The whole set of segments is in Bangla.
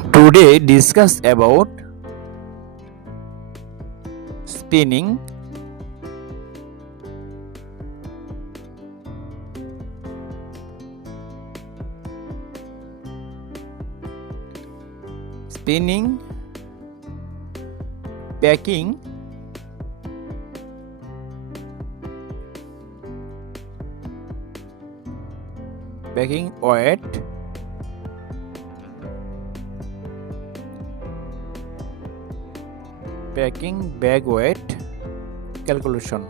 Today discuss about spinning, spinning, packing, packing weight, packing bag weight calculation.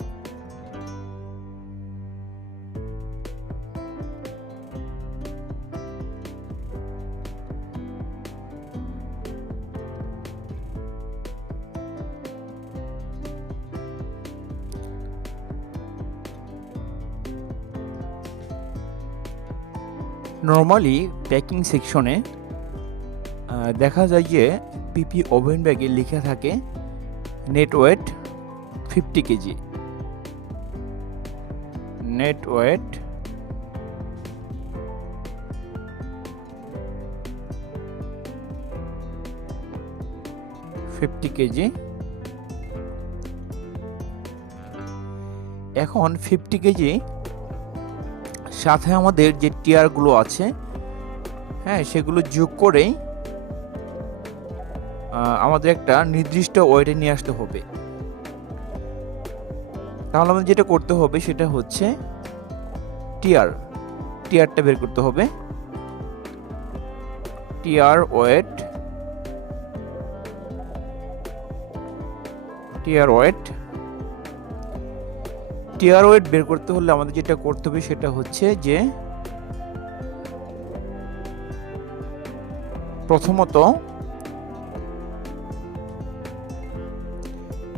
Normally packing সেকশনে দেখা যায় যে পিপি ওভেন ব্যাগে লেখা থাকে net weight 50 KG, net weight KG. এখন 50 কেজি সাথে আমাদের যে টিয়ারগুলো আছে, হ্যাঁ, সেগুলো যোগ করেই আমাদের একটা নির্দিষ্ট ওয়েটে নিয়ে আসতে হবে। তাহলে আমাদের যেটা করতে হবে সেটা হচ্ছে টিয়ারটা বের করতে হবে। টিয়ার ওয়েট বের করতে হলে আমাদের যেটা করতে হবে সেটা হচ্ছে যে প্রথমত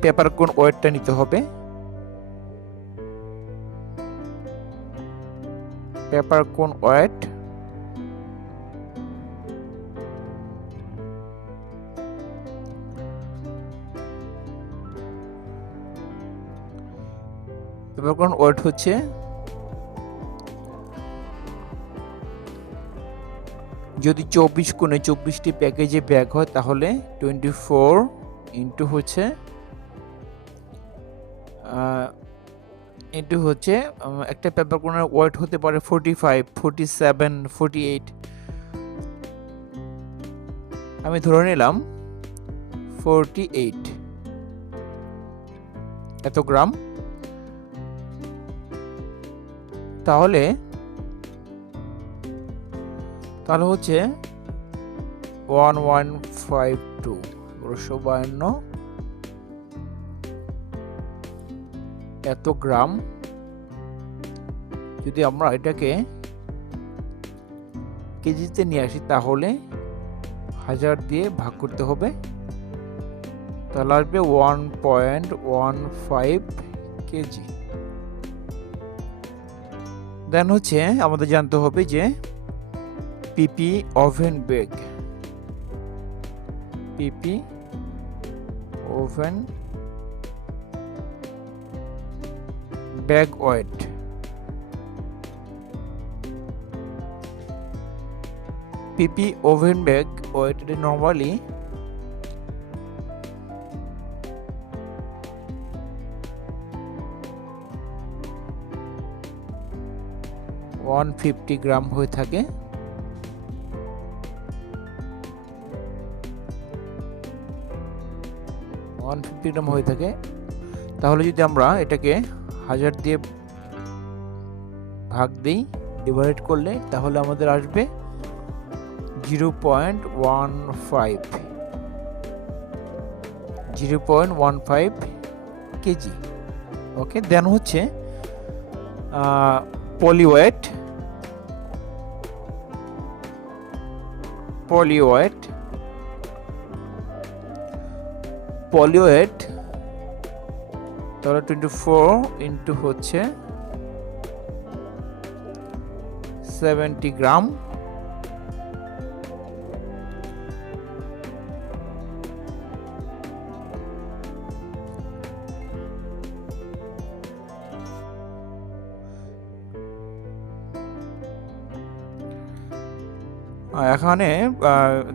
পেপার কোন ওয়েটটা নিতে হবে। পেপার কোন ওয়েট হচ্ছে যদি 24 কোণে 24টি প্যাকেজে ব্যাগ হয় তাহলে 24 ইন্টু হচ্ছে একটা পেপার কোণের ওয়েট হতে পারে 45, 47, 48। আমি ধরে নিলাম 48 এত গ্রাম। তাহলে হচ্ছে 1152 এত গ্রাম। যদি আমরা এটাকে কেজিতে নিয়ে আসি তাহলে 1000 দিয়ে ভাগ করতে হবে, তাহলে আসবে 1.15 কেজি। দেন হচ্ছে আমাদের জানতে হবে যে পিপি ওভেন ব্যাগ ওয়েট। পিপি ওভেন ব্যাগ ওয়েট নর্মালি 150 গ্রাম হয়ে থাকে। তাহলে যদি আমরা এটাকে 1000 দিয়ে ভাগ দিই, ডিভাইড করলে তাহলে আমাদের আসবে 0.15 কেজি। ওকে, দেন হচ্ছে পলি ওয়েট তাহলে 24 ইন্টু হচ্ছে 70 গ্রাম। এখানে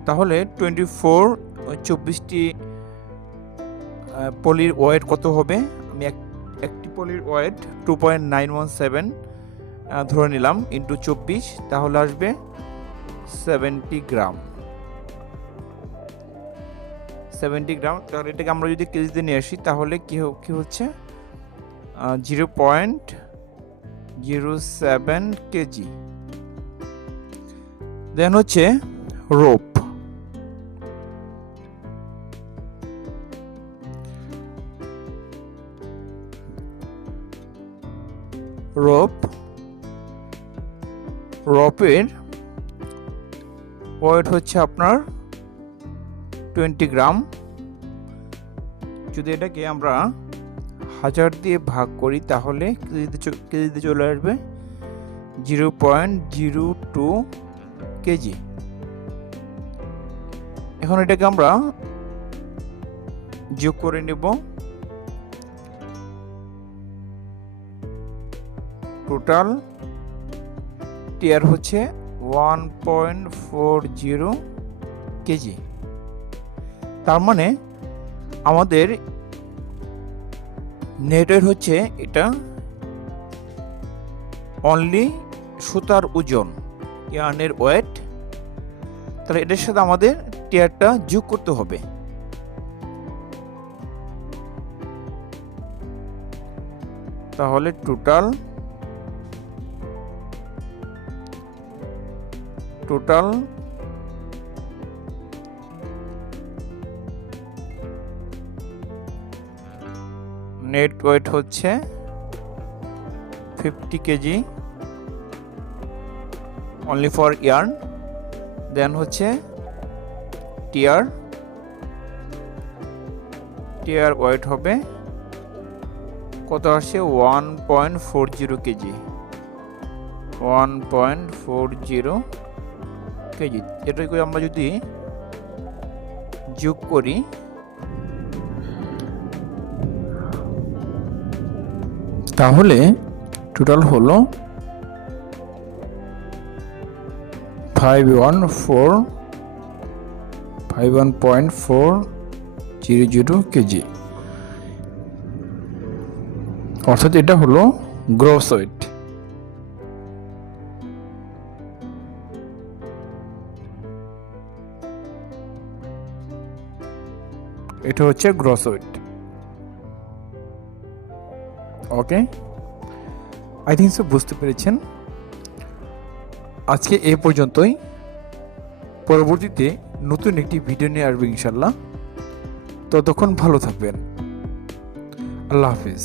তাহলে 24 পলির ওয়েট কত হবে? আমি একটি পলির ওয়েট 2.917 ধরে নিলাম ইন্টু 24, তাহলে আসবে 70 গ্রাম। 70 গ্রাম। তাহলে এটাকে আমরা যদি কেজিতে নিয়ে আসি তাহলে কি হচ্ছে 0.07 কেজি। দেন হচ্ছে রোপ। রোপের ওয়েট হচ্ছে আপনার 20 গ্রাম। যদি এটাকে আমরা 1000 দিয়ে ভাগ করি তাহলে কেজিতে চলে আসবে 0.02 কেজি। এখন এটাকে আমরা যোগ করে নেব। টোটাল টিয়ার হচ্ছে 1.40 কেজি। তার মানে আমাদের নেট ওয়েট হচ্ছে এটা অনলি সুতার ওজন, ইয়ার্নের ওয়েট। তাহলে এটার সাথে আমাদের টিয়ারটা যোগ করতে হবে। তাহলে টোটাল নেট ওয়েট হচ্ছে 50 কেজি অনলি ফর ইয়ার্ন। দেন হচ্ছে টিয়ার ওয়েট হবে কত আসছে 1.40 কেজি। 1.40 কেজি। এটাকে আমরা যদি যোগ করি তাহলে টোটাল হলো 51.400 কেজি। অর্থাৎ এটা হলো গ্রস ওয়েট। এটা হচ্ছে gross weight. Okay, I think so বুঝতে পেরেছেন। আজকে এ পর্যন্তই। পরবর্তীতে নতুন একটি ভিডিও নিয়ে আসবে ইনশাল্লাহ। ততক্ষণ ভালো থাকবেন। আল্লাহ হাফিজ।